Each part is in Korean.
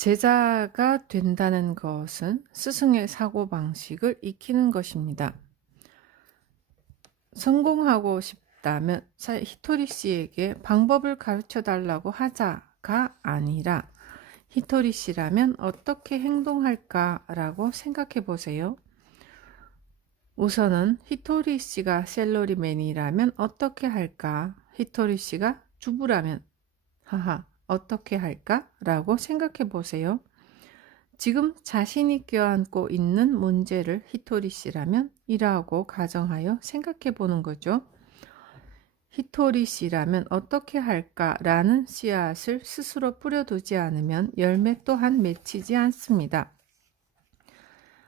제자가 된다는 것은 스승의 사고방식을 익히는 것입니다. 성공하고 싶다면 히토리 씨에게 방법을 가르쳐 달라고 하자가 아니라 히토리 씨라면 어떻게 행동할까라고 생각해 보세요. 우선은 히토리 씨가 샐러리맨이라면 어떻게 할까? 히토리 씨가 주부라면 어떻게 할까? 라고 생각해 보세요. 지금 자신이 껴안고 있는 문제를 히토리 씨라면 이라고 가정하여 생각해 보는 거죠. 히토리 씨라면 어떻게 할까라는 씨앗을 스스로 뿌려두지 않으면 열매 또한 맺히지 않습니다.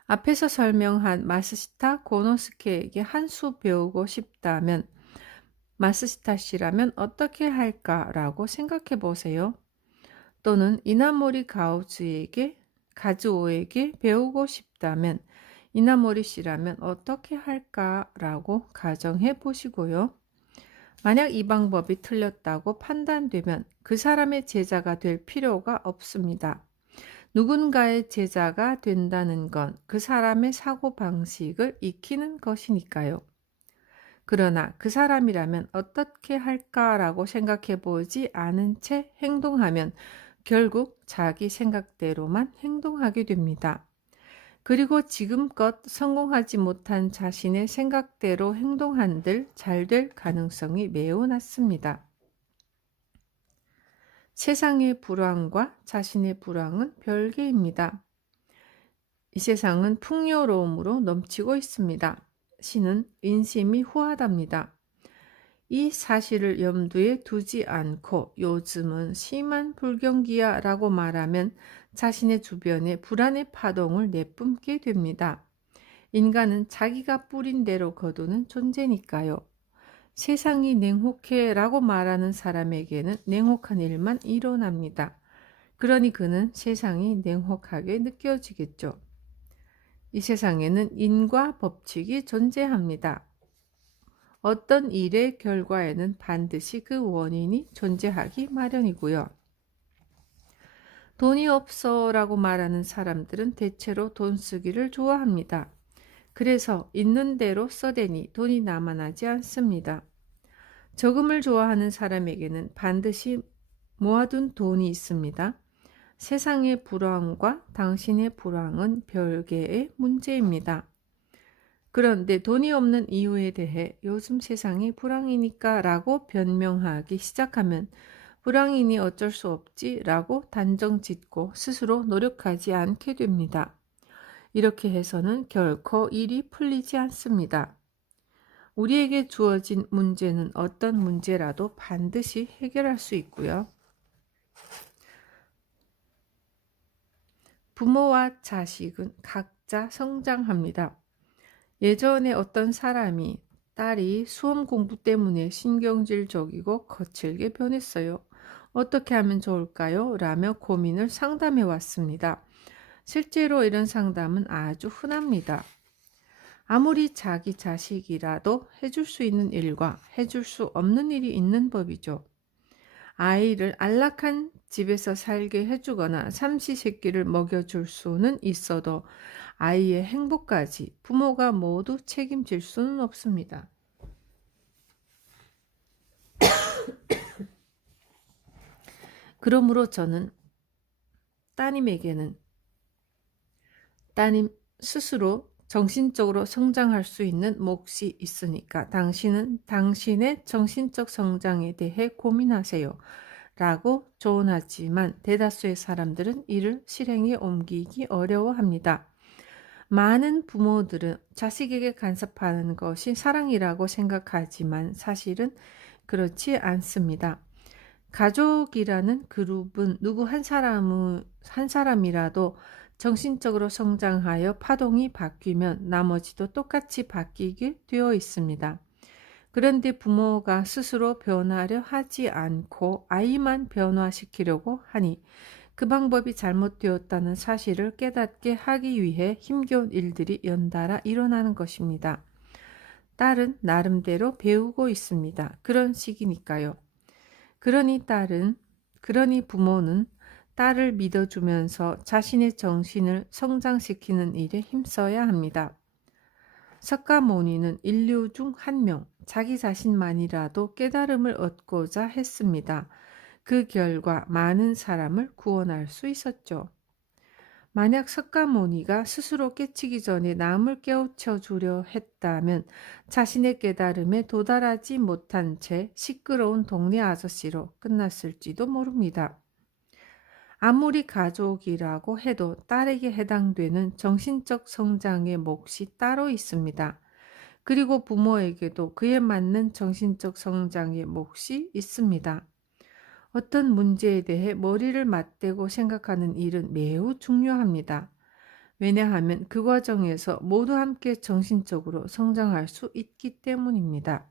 앞에서 설명한 마스시타 고노스케에게 한 수 배우고 싶다면 마스시타 씨라면 어떻게 할까라고 생각해 보세요. 또는 이나모리 가즈오에게 배우고 싶다면 이나모리 씨라면 어떻게 할까라고 가정해 보시고요. 만약 이 방법이 틀렸다고 판단되면 그 사람의 제자가 될 필요가 없습니다. 누군가의 제자가 된다는 건 그 사람의 사고방식을 익히는 것이니까요. 그러나 그 사람이라면 어떻게 할까라고 생각해 보지 않은 채 행동하면 결국 자기 생각대로만 행동하게 됩니다. 그리고 지금껏 성공하지 못한 자신의 생각대로 행동한들 잘 될 가능성이 매우 낮습니다. 세상의 불황과 자신의 불황은 별개입니다. 이 세상은 풍요로움으로 넘치고 있습니다. 신은 인심이 후하답니다. 이 사실을 염두에 두지 않고 요즘은 심한 불경기야 라고 말하면 자신의 주변에 불안의 파동을 내뿜게 됩니다. 인간은 자기가 뿌린 대로 거두는 존재니까요. 세상이 냉혹해 라고 말하는 사람에게는 냉혹한 일만 일어납니다. 그러니 그는 세상이 냉혹하게 느껴지겠죠. 이 세상에는 인과 법칙이 존재합니다. 어떤 일의 결과에는 반드시 그 원인이 존재하기 마련이고요. 돈이 없어 라고 말하는 사람들은 대체로 돈 쓰기를 좋아합니다. 그래서 있는 대로 써대니 돈이 남아나지 않습니다. 저금을 좋아하는 사람에게는 반드시 모아둔 돈이 있습니다. 세상의 불황과 당신의 불황은 별개의 문제입니다. 그런데 돈이 없는 이유에 대해 요즘 세상이 불황이니까 라고 변명하기 시작하면 불황이니 어쩔 수 없지 라고 단정 짓고 스스로 노력하지 않게 됩니다. 이렇게 해서는 결코 일이 풀리지 않습니다. 우리에게 주어진 문제는 어떤 문제라도 반드시 해결할 수 있고요. 부모와 자식은 각자 성장합니다. 예전에 어떤 사람이 딸이 수험 공부 때문에 신경질적이고 거칠게 변했어요. 어떻게 하면 좋을까요? 라며 고민을 상담해 왔습니다. 실제로 이런 상담은 아주 흔합니다. 아무리 자기 자식이라도 해줄 수 있는 일과 해줄 수 없는 일이 있는 법이죠. 아이를 안락한 집에서 살게 해주거나 삼시세끼를 먹여줄 수는 있어도 아이의 행복까지 부모가 모두 책임질 수는 없습니다. 그러므로 저는 따님에게는 따님 스스로 정신적으로 성장할 수 있는 몫이 있으니까 당신은 당신의 정신적 성장에 대해 고민하세요. 라고 조언하지만 대다수의 사람들은 이를 실행에 옮기기 어려워합니다. 많은 부모들은 자식에게 간섭하는 것이 사랑이라고 생각하지만 사실은 그렇지 않습니다. 가족이라는 그룹은 누구 한 사람이라도 정신적으로 성장하여 파동이 바뀌면 나머지도 똑같이 바뀌게 되어 있습니다. 그런데 부모가 스스로 변하려 하지 않고 아이만 변화시키려고 하니 그 방법이 잘못되었다는 사실을 깨닫게 하기 위해 힘겨운 일들이 연달아 일어나는 것입니다. 딸은 나름대로 배우고 있습니다. 그런 시기니까요. 그러니 부모는 딸을 믿어주면서 자신의 정신을 성장시키는 일에 힘써야 합니다. 석가모니는 인류 중 한 명, 자기 자신만이라도 깨달음을 얻고자 했습니다. 그 결과 많은 사람을 구원할 수 있었죠. 만약 석가모니가 스스로 깨치기 전에 남을 깨우쳐 주려 했다면 자신의 깨달음에 도달하지 못한 채 시끄러운 동네 아저씨로 끝났을지도 모릅니다. 아무리 가족이라고 해도 딸에게 해당되는 정신적 성장의 몫이 따로 있습니다. 그리고 부모에게도 그에 맞는 정신적 성장의 몫이 있습니다. 어떤 문제에 대해 머리를 맞대고 생각하는 일은 매우 중요합니다. 왜냐하면 그 과정에서 모두 함께 정신적으로 성장할 수 있기 때문입니다.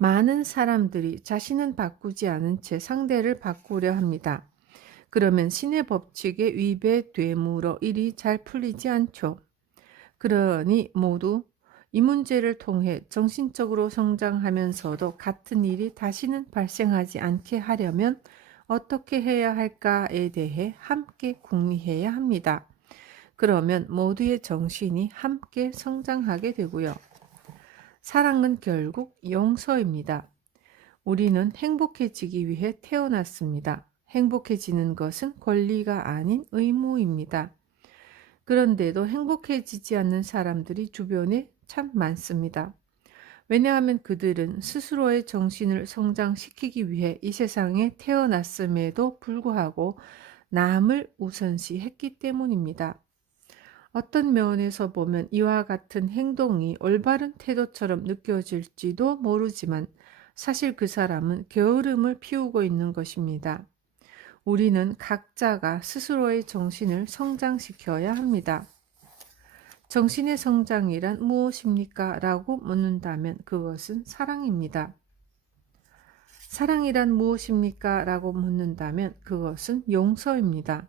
많은 사람들이 자신은 바꾸지 않은 채 상대를 바꾸려 합니다. 그러면 신의 법칙에 위배되므로 일이 잘 풀리지 않죠. 그러니 모두 이 문제를 통해 정신적으로 성장하면서도 같은 일이 다시는 발생하지 않게 하려면 어떻게 해야 할까에 대해 함께 궁리해야 합니다. 그러면 모두의 정신이 함께 성장하게 되고요. 사랑은 결국 용서입니다. 우리는 행복해지기 위해 태어났습니다. 행복해지는 것은 권리가 아닌 의무입니다. 그런데도 행복해지지 않는 사람들이 주변에 참 많습니다. 왜냐하면 그들은 스스로의 정신을 성장시키기 위해 이 세상에 태어났음에도 불구하고 남을 우선시했기 때문입니다. 어떤 면에서 보면 이와 같은 행동이 올바른 태도처럼 느껴질지도 모르지만 사실 그 사람은 게으름을 피우고 있는 것입니다. 우리는 각자가 스스로의 정신을 성장시켜야 합니다. 정신의 성장이란 무엇입니까? 라고 묻는다면 그것은 사랑입니다. 사랑이란 무엇입니까? 라고 묻는다면 그것은 용서입니다.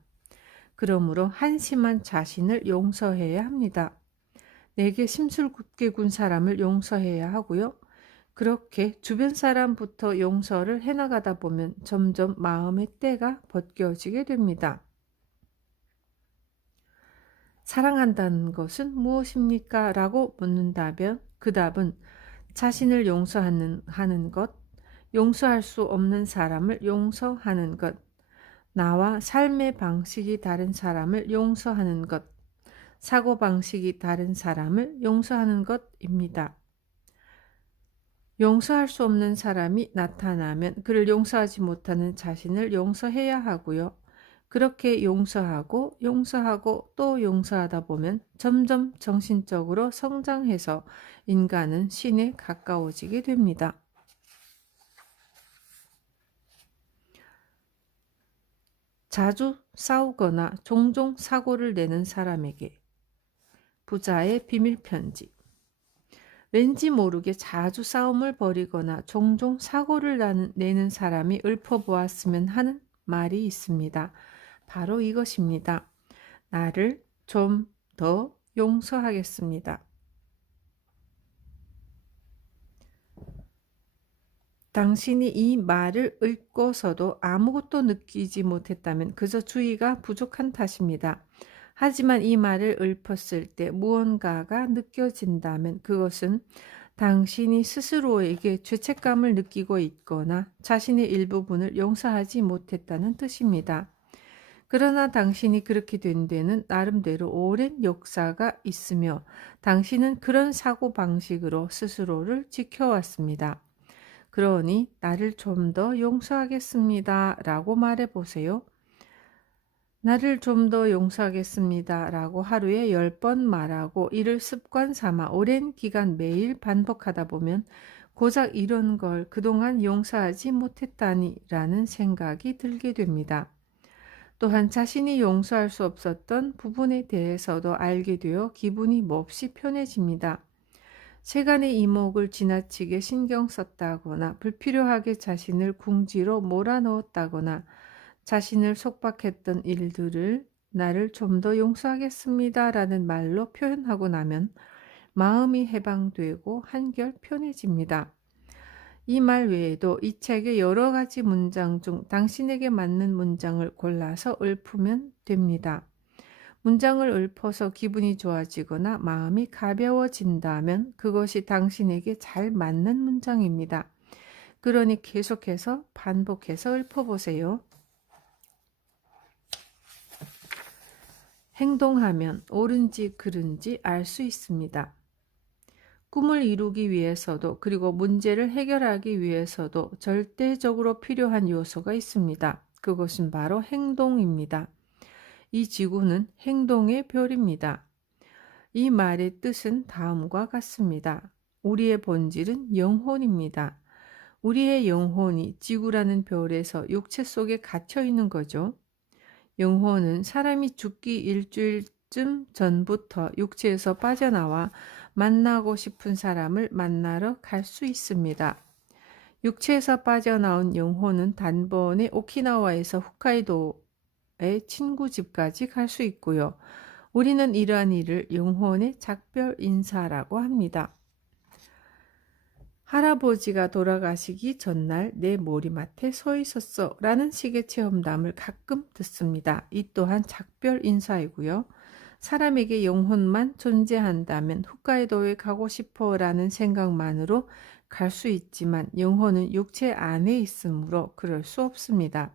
그러므로 한심한 자신을 용서해야 합니다. 내게 심술 굳게 군 사람을 용서해야 하고요. 그렇게 주변 사람부터 용서를 해나가다 보면 점점 마음의 때가 벗겨지게 됩니다. 사랑한다는 것은 무엇입니까? 라고 묻는다면 그 답은 자신을 용서하는 것, 용서할 수 없는 사람을 용서하는 것, 나와 삶의 방식이 다른 사람을 용서하는 것, 사고방식이 다른 사람을 용서하는 것입니다. 용서할 수 없는 사람이 나타나면 그를 용서하지 못하는 자신을 용서해야 하고요. 그렇게 용서하고 또 용서하다 보면 점점 정신적으로 성장해서 인간은 신에 가까워지게 됩니다. 자주 싸우거나 종종 사고를 내는 사람에게 부자의 비밀편지. 왠지 모르게 자주 싸움을 벌이거나 종종 사고를 내는 사람이 읊어보았으면 하는 말이 있습니다. 바로 이것입니다. 나를 좀 더 용서하겠습니다. 당신이 이 말을 읽고서도 아무것도 느끼지 못했다면 그저 주의가 부족한 탓입니다. 하지만 이 말을 읊었을 때 무언가가 느껴진다면 그것은 당신이 스스로에게 죄책감을 느끼고 있거나 자신의 일부분을 용서하지 못했다는 뜻입니다. 그러나 당신이 그렇게 된 데는 나름대로 오랜 역사가 있으며 당신은 그런 사고방식으로 스스로를 지켜왔습니다. 그러니 나를 좀 더 용서하겠습니다. 라고 말해보세요. 나를 좀 더 용서하겠습니다. 라고 하루에 10번 말하고 이를 습관 삼아 오랜 기간 매일 반복하다 보면 고작 이런 걸 그동안 용서하지 못했다니 라는 생각이 들게 됩니다. 또한 자신이 용서할 수 없었던 부분에 대해서도 알게 되어 기분이 몹시 편해집니다. 세간의 이목을 지나치게 신경 썼다거나 불필요하게 자신을 궁지로 몰아넣었다거나 자신을 속박했던 일들을 나를 좀 더 용서하겠습니다 라는 말로 표현하고 나면 마음이 해방되고 한결 편해집니다. 이 말 외에도 이 책의 여러 가지 문장 중 당신에게 맞는 문장을 골라서 읊으면 됩니다. 문장을 읊어서 기분이 좋아지거나 마음이 가벼워진다면 그것이 당신에게 잘 맞는 문장입니다. 그러니 계속해서 반복해서 읊어보세요. 행동하면 옳은지 그른지 알 수 있습니다. 꿈을 이루기 위해서도 그리고 문제를 해결하기 위해서도 절대적으로 필요한 요소가 있습니다. 그것은 바로 행동입니다. 이 지구는 행동의 별입니다. 이 말의 뜻은 다음과 같습니다. 우리의 본질은 영혼입니다. 우리의 영혼이 지구라는 별에서 육체 속에 갇혀 있는 거죠. 영혼은 사람이 죽기 일주일쯤 전부터 육체에서 빠져나와 만나고 싶은 사람을 만나러 갈 수 있습니다. 육체에서 빠져나온 영혼은 단번에 오키나와에서 홋카이도의 친구 집까지 갈 수 있고요. 우리는 이러한 일을 영혼의 작별 인사라고 합니다. 할아버지가 돌아가시기 전날 내 머리맡에 서 있었어 라는 식의 체험담을 가끔 듣습니다. 이 또한 작별 인사이고요. 사람에게 영혼만 존재한다면 홋카이도에 가고 싶어 라는 생각만으로 갈 수 있지만 영혼은 육체 안에 있으므로 그럴 수 없습니다.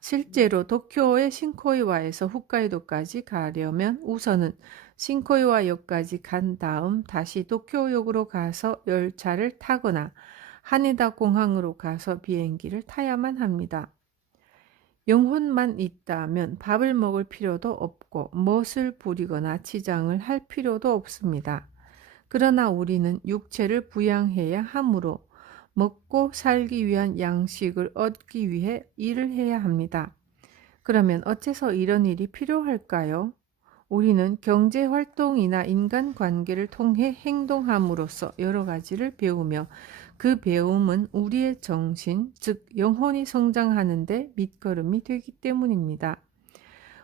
실제로 도쿄의 신코이와에서 홋카이도까지 가려면 우선은 신코이와역까지 간 다음 다시 도쿄역으로 가서 열차를 타거나 하네다 공항으로 가서 비행기를 타야만 합니다. 영혼만 있다면 밥을 먹을 필요도 없고 멋을 부리거나 치장을 할 필요도 없습니다. 그러나 우리는 육체를 부양해야 하므로 먹고 살기 위한 양식을 얻기 위해 일을 해야 합니다. 그러면 어째서 이런 일이 필요할까요? 우리는 경제활동이나 인간관계를 통해 행동함으로써 여러 가지를 배우며 그 배움은 우리의 정신, 즉 영혼이 성장하는 데 밑거름이 되기 때문입니다.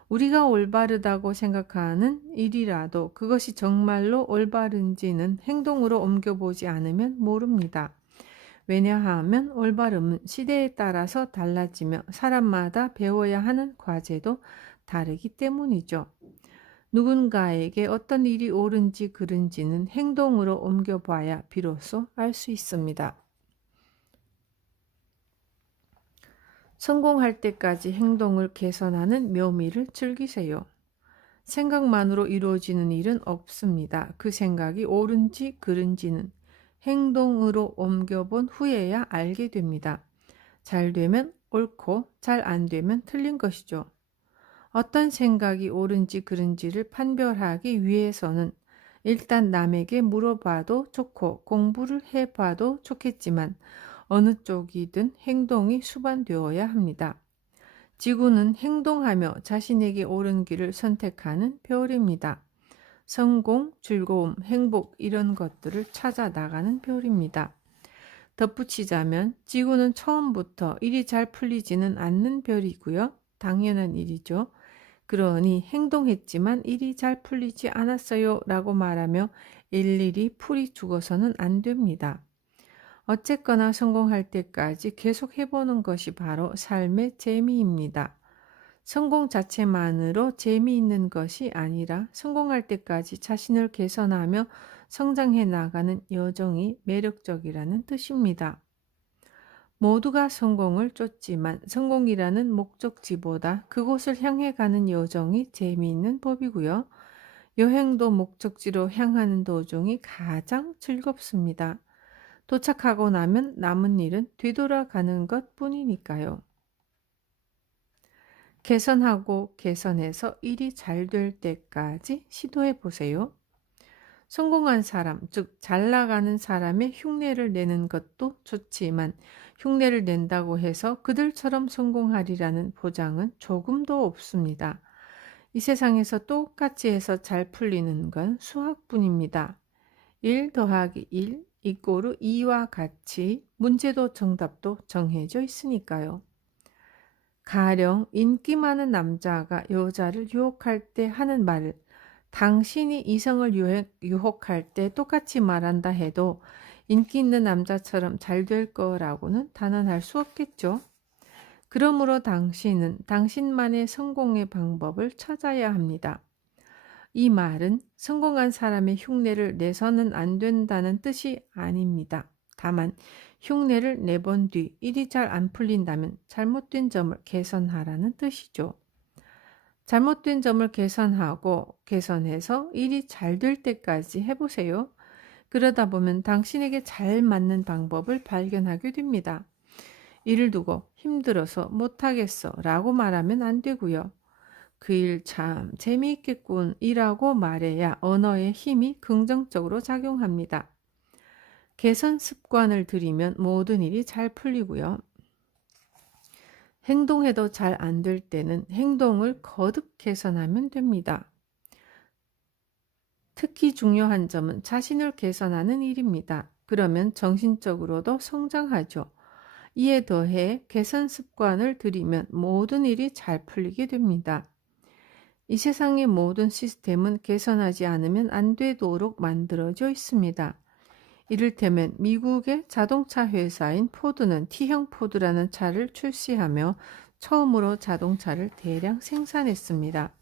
우리가 올바르다고 생각하는 일이라도 그것이 정말로 올바른지는 행동으로 옮겨보지 않으면 모릅니다. 왜냐하면 올바름은 시대에 따라서 달라지며 사람마다 배워야 하는 과제도 다르기 때문이죠. 누군가에게 어떤 일이 옳은지 그른지는 행동으로 옮겨봐야 비로소 알 수 있습니다. 성공할 때까지 행동을 개선하는 묘미를 즐기세요. 생각만으로 이루어지는 일은 없습니다. 그 생각이 옳은지 그른지는 행동으로 옮겨본 후에야 알게 됩니다. 잘 되면 옳고 잘 안 되면 틀린 것이죠. 어떤 생각이 옳은지 그른지를 판별하기 위해서는 일단 남에게 물어봐도 좋고 공부를 해봐도 좋겠지만 어느 쪽이든 행동이 수반되어야 합니다. 지구는 행동하며 자신에게 옳은 길을 선택하는 별입니다. 성공, 즐거움, 행복 이런 것들을 찾아 나가는 별입니다. 덧붙이자면 지구는 처음부터 일이 잘 풀리지는 않는 별이고요. 당연한 일이죠. 그러니 행동했지만 일이 잘 풀리지 않았어요 라고 말하며 일일이 풀이 죽어서는 안 됩니다. 어쨌거나 성공할 때까지 계속 해보는 것이 바로 삶의 재미입니다. 성공 자체만으로 재미있는 것이 아니라 성공할 때까지 자신을 개선하며 성장해 나가는 여정이 매력적이라는 뜻입니다. 모두가 성공을 쫓지만 성공이라는 목적지보다 그곳을 향해 가는 여정이 재미있는 법이고요. 여행도 목적지로 향하는 도중이 가장 즐겁습니다. 도착하고 나면 남은 일은 되돌아가는 것 뿐이니까요. 개선하고 개선해서 일이 잘 될 때까지 시도해 보세요. 성공한 사람, 즉 잘 나가는 사람의 흉내를 내는 것도 좋지만 흉내를 낸다고 해서 그들처럼 성공하리라는 보장은 조금도 없습니다. 이 세상에서 똑같이 해서 잘 풀리는 건 수학뿐입니다. 1 더하기 1 이꼬르 2와 같이 문제도 정답도 정해져 있으니까요. 가령 인기 많은 남자가 여자를 유혹할 때 하는 말을 당신이 이성을 유혹할 때 똑같이 말한다 해도 인기 있는 남자처럼 잘 될 거라고는 단언할 수 없겠죠. 그러므로 당신은 당신만의 성공의 방법을 찾아야 합니다. 이 말은 성공한 사람의 흉내를 내서는 안 된다는 뜻이 아닙니다. 다만 흉내를 내본 뒤 일이 잘 안 풀린다면 잘못된 점을 개선하라는 뜻이죠. 잘못된 점을 개선하고 개선해서 일이 잘 될 때까지 해보세요. 그러다 보면 당신에게 잘 맞는 방법을 발견하게 됩니다. 일을 두고 힘들어서 못하겠어 라고 말하면 안 되고요. 그 일 참 재미있겠군 이라고 말해야 언어의 힘이 긍정적으로 작용합니다. 개선 습관을 들이면 모든 일이 잘 풀리고요. 행동해도 잘 안 될 때는 행동을 거듭 개선하면 됩니다. 특히 중요한 점은 자신을 개선하는 일입니다. 그러면 정신적으로도 성장하죠. 이에 더해 개선 습관을 들이면 모든 일이 잘 풀리게 됩니다. 이 세상의 모든 시스템은 개선하지 않으면 안 되도록 만들어져 있습니다. 이를테면 미국의 자동차 회사인 포드는 T형 포드라는 차를 출시하며 처음으로 자동차를 대량 생산했습니다.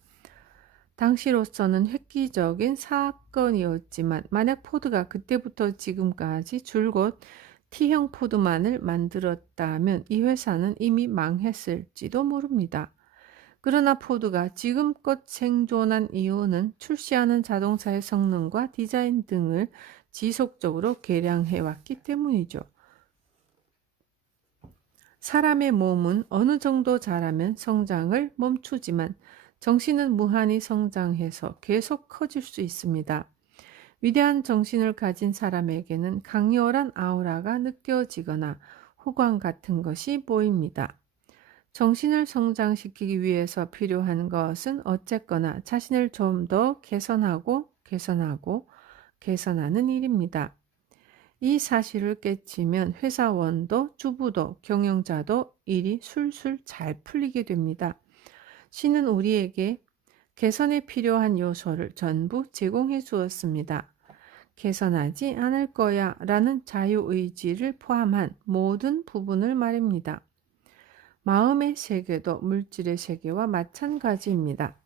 당시로서는 획기적인 사건이었지만 만약 포드가 그때부터 지금까지 줄곧 T형 포드만을 만들었다면 이 회사는 이미 망했을지도 모릅니다. 그러나 포드가 지금껏 생존한 이유는 출시하는 자동차의 성능과 디자인 등을 지속적으로 개량해왔기 때문이죠. 사람의 몸은 어느 정도 자라면 성장을 멈추지만 정신은 무한히 성장해서 계속 커질 수 있습니다. 위대한 정신을 가진 사람에게는 강렬한 아우라가 느껴지거나 호광 같은 것이 보입니다. 정신을 성장시키기 위해서 필요한 것은 어쨌거나 자신을 좀 더 개선하는 일입니다. 이 사실을 깨치면 회사원도 주부도 경영자도 일이 술술 잘 풀리게 됩니다. 신은 우리에게 개선에 필요한 요소를 전부 제공해 주었습니다. 개선하지 않을 거야 라는 자유의지를 포함한 모든 부분을 말입니다. 마음의 세계도 물질의 세계와 마찬가지입니다.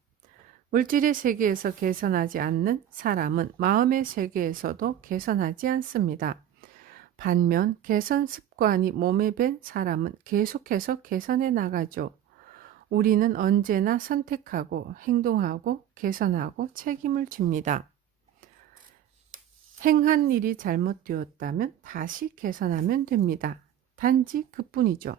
물질의 세계에서 개선하지 않는 사람은 마음의 세계에서도 개선하지 않습니다. 반면 개선 습관이 몸에 밴 사람은 계속해서 개선해 나가죠. 우리는 언제나 선택하고 행동하고 개선하고 책임을 집니다. 행한 일이 잘못되었다면 다시 개선하면 됩니다. 단지 그뿐이죠.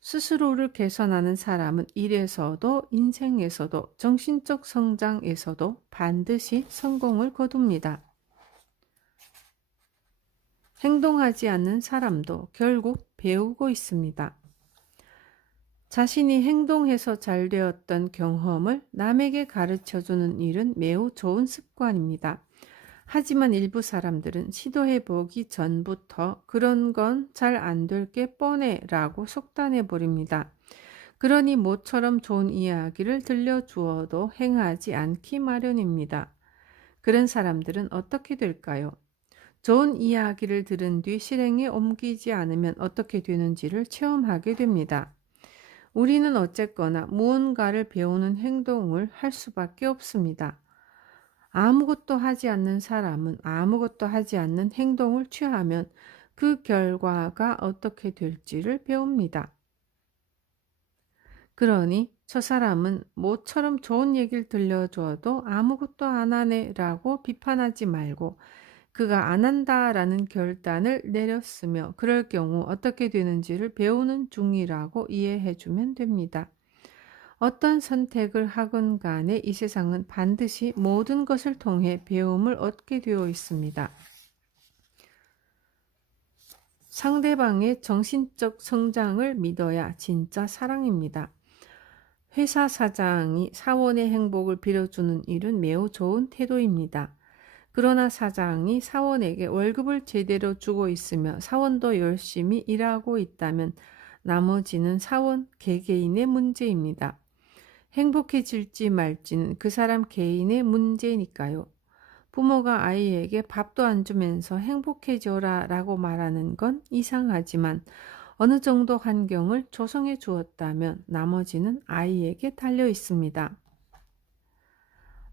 스스로를 개선하는 사람은 일에서도 인생에서도 정신적 성장에서도 반드시 성공을 거둡니다. 행동하지 않는 사람도 결국 배우고 있습니다. 자신이 행동해서 잘 되었던 경험을 남에게 가르쳐주는 일은 매우 좋은 습관입니다. 하지만 일부 사람들은 시도해보기 전부터 그런 건 잘 안 될 게 뻔해 라고 속단해버립니다. 그러니 모처럼 좋은 이야기를 들려주어도 행하지 않기 마련입니다. 그런 사람들은 어떻게 될까요? 좋은 이야기를 들은 뒤 실행에 옮기지 않으면 어떻게 되는지를 체험하게 됩니다. 우리는 어쨌거나 무언가를 배우는 행동을 할 수밖에 없습니다. 아무것도 하지 않는 사람은 아무것도 하지 않는 행동을 취하면 그 결과가 어떻게 될지를 배웁니다. 그러니 저 사람은 모처럼 좋은 얘기를 들려줘도 아무것도 안 하네 라고 비판하지 말고 그가 안 한다라는 결단을 내렸으며 그럴 경우 어떻게 되는지를 배우는 중이라고 이해해주면 됩니다. 어떤 선택을 하건 간에 이 세상은 반드시 모든 것을 통해 배움을 얻게 되어 있습니다. 상대방의 정신적 성장을 믿어야 진짜 사랑입니다. 회사 사장이 사원의 행복을 빌어주는 일은 매우 좋은 태도입니다. 그러나 사장이 사원에게 월급을 제대로 주고 있으며 사원도 열심히 일하고 있다면 나머지는 사원 개개인의 문제입니다. 행복해질지 말지는 그 사람 개인의 문제니까요. 부모가 아이에게 밥도 안 주면서 행복해져라 라고 말하는 건 이상하지만 어느 정도 환경을 조성해 주었다면 나머지는 아이에게 달려 있습니다.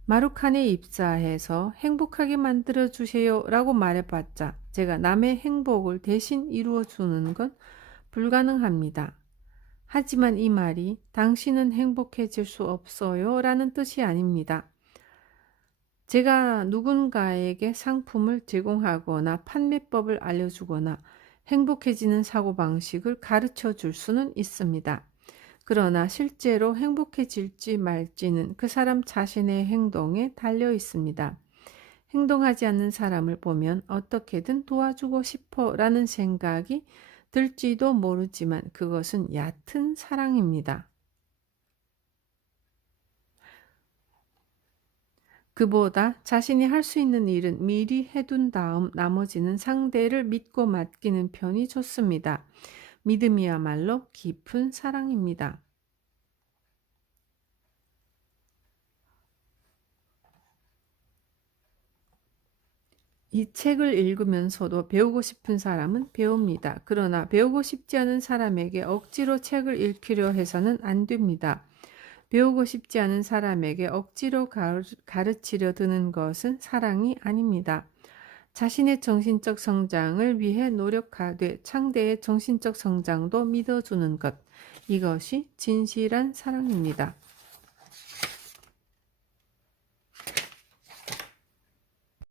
마루칸에 입사해서 행복하게 만들어 주세요 라고 말해봤자 제가 남의 행복을 대신 이루어 주는 건 불가능합니다. 하지만 이 말이 당신은 행복해질 수 없어요 라는 뜻이 아닙니다. 제가 누군가에게 상품을 제공하거나 판매법을 알려주거나 행복해지는 사고방식을 가르쳐 줄 수는 있습니다. 그러나 실제로 행복해질지 말지는 그 사람 자신의 행동에 달려 있습니다. 행동하지 않는 사람을 보면 어떻게든 도와주고 싶어 라는 생각이 들지도 모르지만 그것은 얕은 사랑입니다. 그보다 자신이 할 수 있는 일은 미리 해둔 다음 나머지는 상대를 믿고 맡기는 편이 좋습니다. 믿음이야말로 깊은 사랑입니다. 이 책을 읽으면서도 배우고 싶은 사람은 배웁니다. 그러나 배우고 싶지 않은 사람에게 억지로 책을 읽히려 해서는 안 됩니다. 배우고 싶지 않은 사람에게 억지로 가르치려 드는 것은 사랑이 아닙니다. 자신의 정신적 성장을 위해 노력하되 상대의 정신적 성장도 믿어주는 것. 이것이 진실한 사랑입니다.